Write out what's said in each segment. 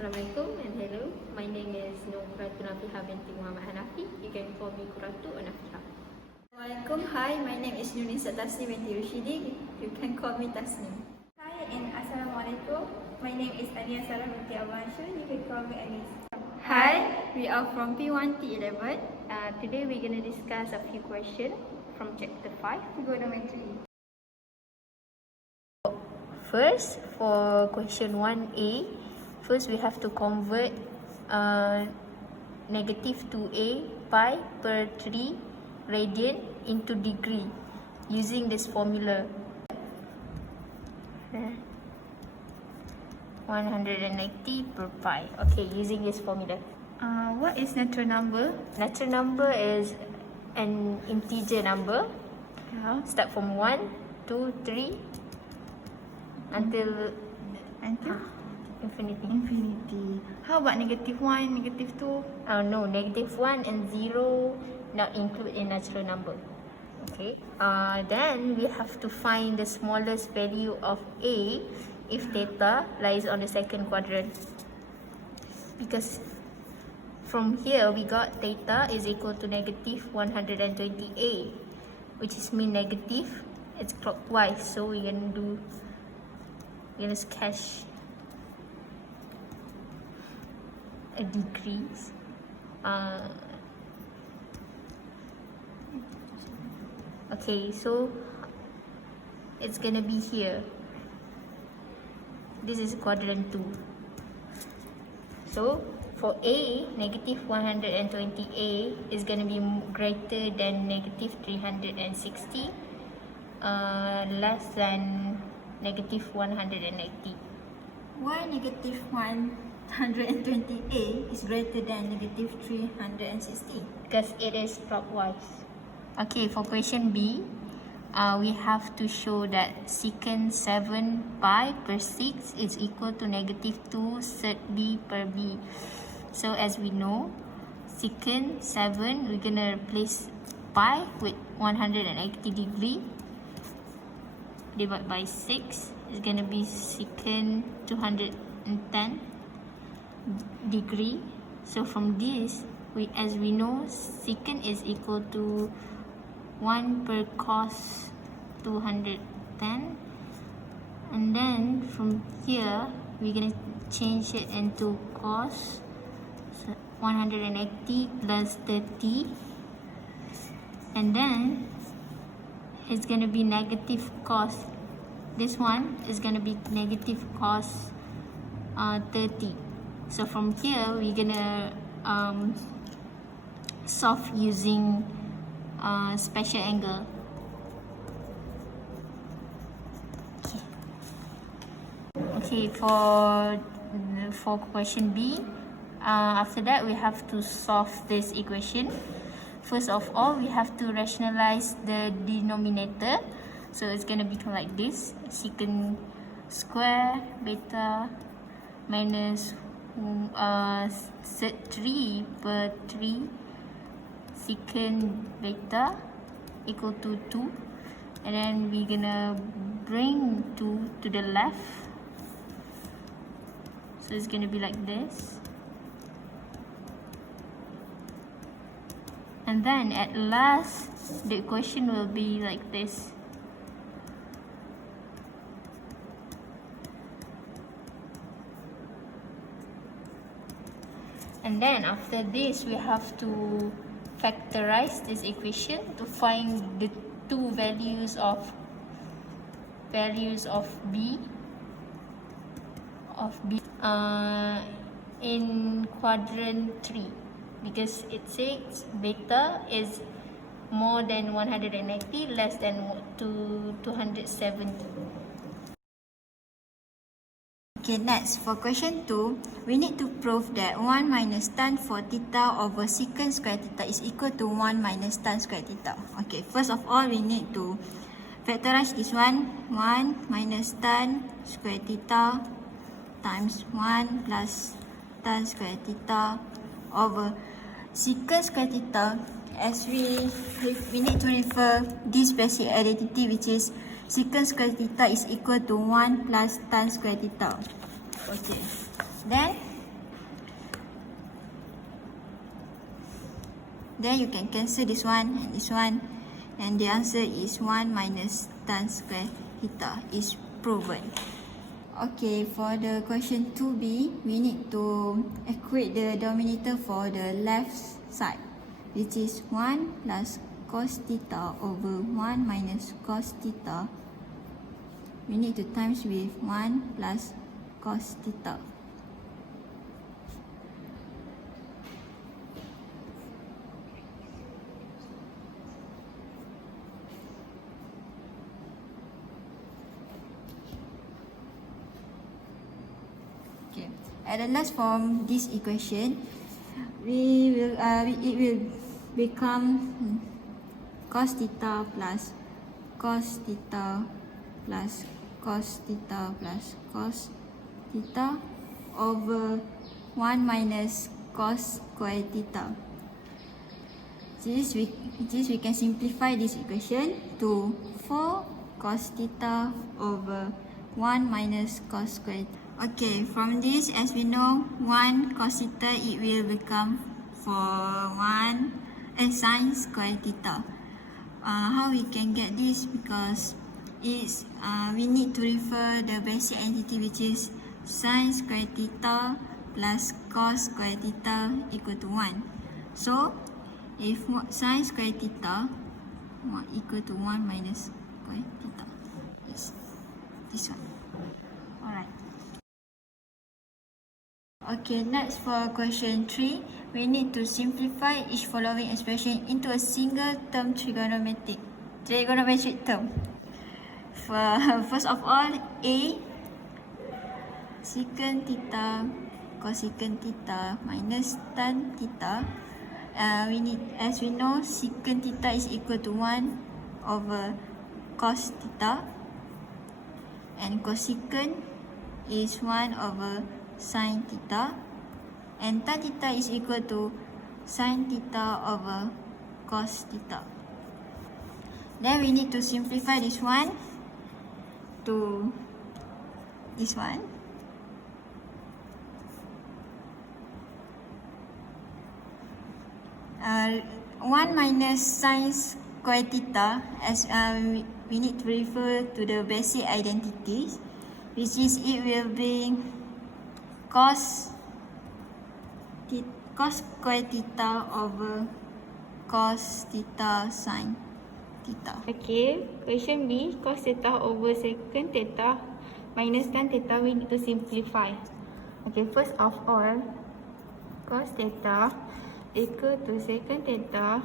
Assalamualaikum and hello. My name is Nur Kuratunafiha binti Muhammad Hanafi. You can call me Kuratu or Nafiha. Assalamualaikum. Hi, my name is Nunisa Tasnim binti Rushidi. You can call me Tasnim. Hi and Assalamualaikum. My name is Ania Sarah binti Abanshu. You can call me Anis. Hi, we are from P1 T11. Today we're going to discuss a few questions from chapter 5, Trigonometry. First, for question 1a, first we have to convert negative 2a pi per 3 radian into degree using this formula. 190 per pi. Okay, using this formula. What is natural number? Natural number is an integer number. Yeah. Start from 1, 2, 3 until infinity. Infinity. How about negative 1, negative 2? No, negative 1 and 0 not include in natural number. Okay. Then we have to find the smallest value of a if theta lies on the second quadrant. Because from here we got theta is equal to negative 120a, which is mean negative. It's clockwise, so we're gonna sketch a decrease. Okay, so it's gonna be here. This is quadrant 2. So for a, negative 120a is gonna be greater than negative 360, less than negative 190. Why negative 120a is greater than negative 360? Because it is clockwise. Okay, for question B, we have to show that secant 7 pi per 6 is equal to negative 2 sec b per b. So as we know, secant 7, we're gonna replace pi with 180 degree. Divided by 6 is gonna be secant 210 degree. So from this, as we know, secant is equal to 1 per cos 210, and then from here we're gonna change it into cos 180 plus 30, and then it's gonna be negative cos. This one is gonna be negative cos 30. So from here we're gonna solve using special angle. Okay, for question B, after that we have to solve this equation. First of all, we have to rationalize the denominator. So it's gonna become like this: secant square beta minus sec 3 per 3 secant beta equal to 2, and then we're gonna bring 2 to the left, so it's gonna be like this. And then at last the equation will be like this. And then after this we have to factorize this equation to find the two values of b in quadrant 3, because it says beta is more than 180, less than 270. Okay, next for question 2, we need to prove that 1 minus tan for theta over secant square theta is equal to 1 minus tan square theta. Okay, first of all, we need to factorize this one. 1 minus tan square theta times 1 plus tan square theta over secant square theta. As we need to refer this basic identity, which is secant square theta is equal to 1 plus tan square theta. Okay. Then Then you can cancel this one and this one, and the answer is 1 minus tan square theta is proven. Okay, for the question 2b, we need to equate the denominator for the left side, which is 1 plus cos theta over 1 minus cos theta. We need to times with 1 plus cos theta. Okay, at the last form, this equation, it will become cos theta plus cos theta plus cos theta plus cos theta over 1 minus cos square theta. This we can simplify this equation to 4 cos theta over 1 minus cos square. Okay, from this, as we know, 1 cos theta, it will become for 1 sin square theta. How we can get this? Because it's we need to refer the basic identity, which is sin square theta plus cos square theta equal to 1. So if sin square theta equal to 1 minus square theta, is this one. Alright. Okay, next for question 3, we need to simplify each following expression into a single term trigonometric term. First of all, A, secant theta cosecant theta minus tan theta. As we know, secant theta is equal to 1 over cos theta, and cosecant is 1 over sin theta, and tan theta is equal to sin theta over cos theta. Then we need to simplify this one to this one. One minus sin square theta, as we need to refer to the basic identities, which is it will be cos square theta over cos theta sin theta. Okay, question B, cos theta over secant theta minus tan theta, we need to simplify. Okay, first of all, cos theta equal to secant theta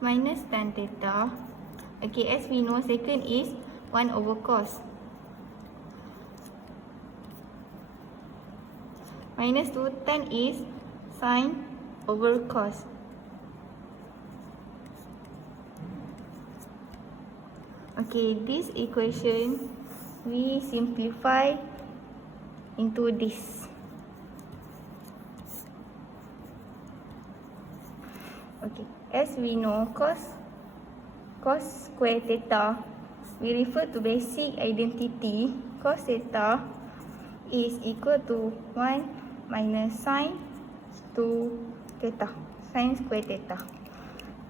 minus tan theta. Okay, as we know, secant is 1 over cos. Minus 2, tan is sin over cos. Okay, this equation we simplify into this. Okay, as we know, cos square theta, we refer to basic identity. Cos theta is equal to 1 minus sin 2 theta, sin square theta.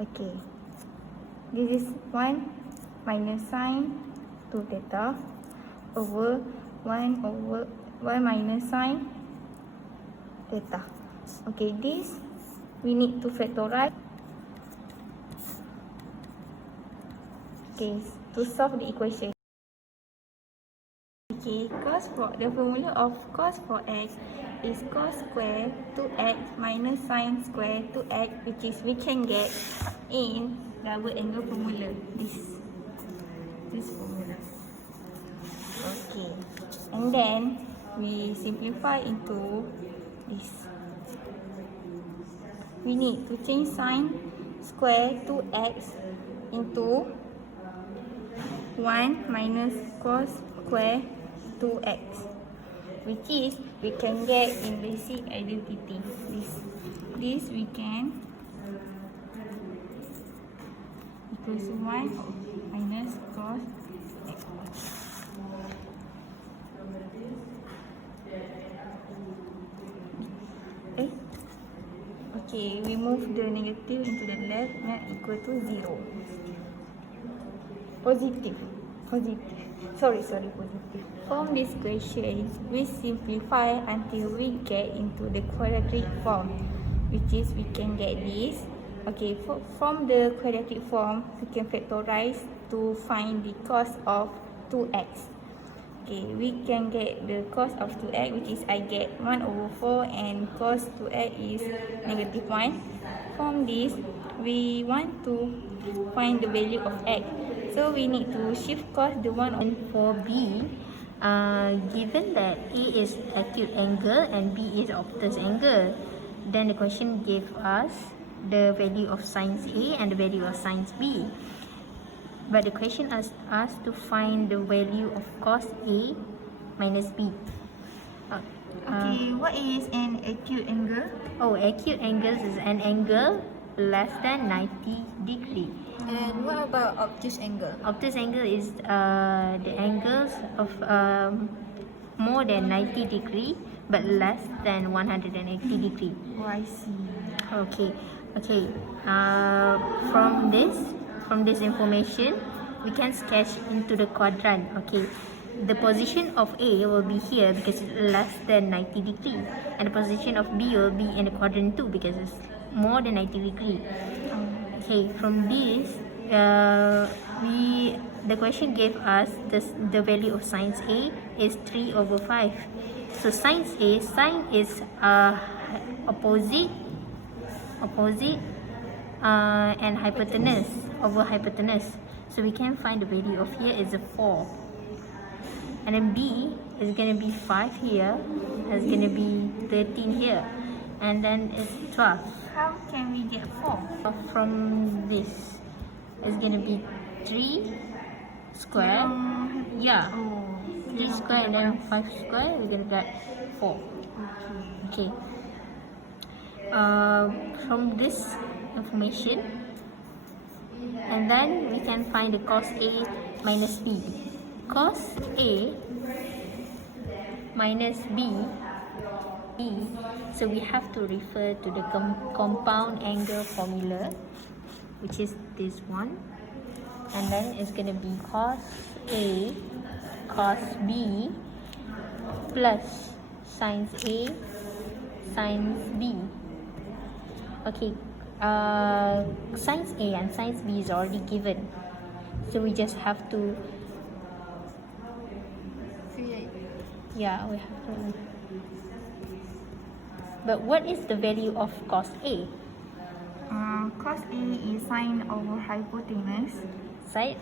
Okay, this is 1 minus sin 2 theta over 1 minus sin theta. Okay, this we need to factorize. Okay, to solve the equation. Okay, the formula of cos for x is cos square 2x minus sin square 2x, which is we can get in double angle formula. This formula. Okay, and then we simplify into this. We need to change sin square 2x into 1 minus cos square 2x, which is we can get in basic identity. This we can equals to 1 minus cos x. Okay, Okay, we move the negative into the left not equal to 0. Positive. Positive. From this question, we simplify until we get into the quadratic form, which is we can get this. Okay, from the quadratic form, we can factorize to find the cos of 2x. Okay, we can get the cos of 2x, which is I get 1 over 4 and cos 2x is negative 1. From this, we want to find the value of x. So we need to shift cos the 1 on. For B, given that A is acute angle and B is obtuse angle, then the question gave us the value of sines A and the value of sines B. But the question asked us to find the value of cos A minus B. Okay, what is an acute angle? Acute angles is an angle less than 90 degree. And what about obtuse angle? Obtuse angle is the angles of more than 90 degree but less than 180 degree. Oh, I see. Okay. From this information, we can sketch into the quadrant. Okay, the position of A will be here because it's less than 90 degree, and the position of B will be in the quadrant 2 because it's more than 90 degree. Okay, from this, the question gave us the value of sines A is 3 over 5. So sines A, sine is opposite and hypotenuse over hypotenuse. So we can find the value of here is a 4. And then B is going to be 5 here. It's going to be 13 here. And then it's 12. How can we get 4? From this, it's going to be 3 square. Yeah. 3 square and then 5 square. We're going to get 4. Okay. From this information, and then we can find the cos A minus B. Cos A minus B. So we have to refer to the compound angle formula, which is this one, and then it's going to be cos A cos B plus sines A sines B. Okay, sines A and sines B is already given, so we just have to we have to. But what is the value of cos A? Cos A is sine over hypotenuse. Sine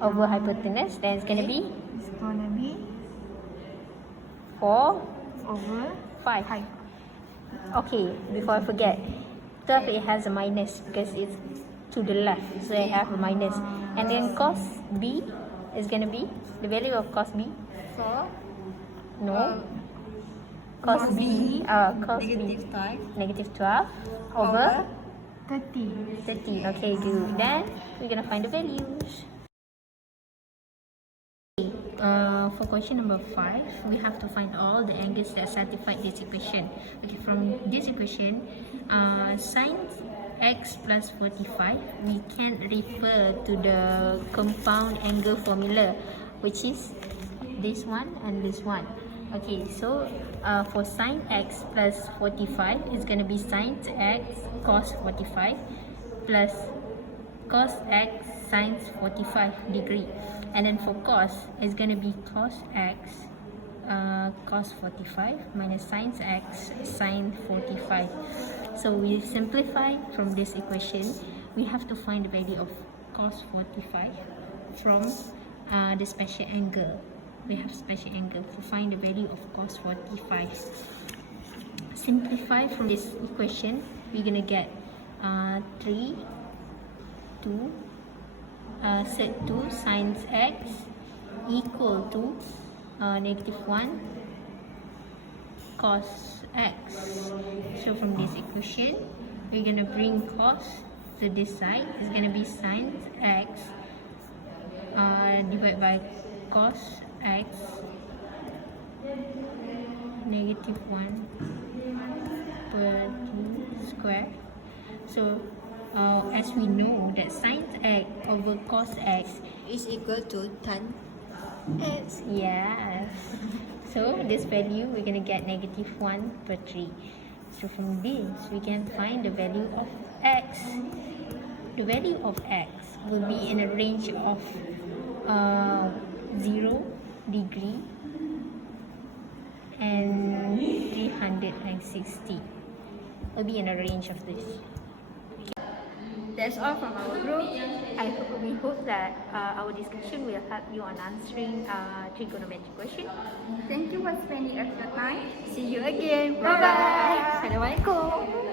over hypotenuse, then it's going to be It's gonna be 4 over 5. Okay, before I forget, 12 it has a minus because it's to the left, so I have a minus. And then cos B is going to be the value of cos B. 4 No. Cos B. Cos B. Negative 12 over 30. 13. Okay, good. Then we're going to find the values. For question number 5, we have to find all the angles that satisfy this equation. Okay, from this equation, sin x plus 45, we can refer to the compound angle formula, which is this one and this one. Okay, so for sin x plus 45, it's going to be sin x cos 45 plus cos x sin 45 degree. And then for cos, it's going to be cos x cos 45 minus sin x sin 45. So we simplify from this equation. We have to find the value of cos 45 from the special angle. We have special angle to find the value of cos 45. Simplify from this equation, we're going to get 3 2 set 2 sin x equal to negative 1 cos x. So from this equation, we're going to bring cos to this side. It's going to be sin x divided by cos x negative 1 per 2 square So as we know that sin x over cos x Is equal to tan x. yes. So this value we're gonna get negative 1/3. So from this we can find the value of x. The value of x will be in a range of 0 degree and 360. Will be in a range of this. That's all from our group. We hope that our discussion will help you on answering trigonometry question. Thank you for spending your time. See you again. Bye bye. Assalamualaikum.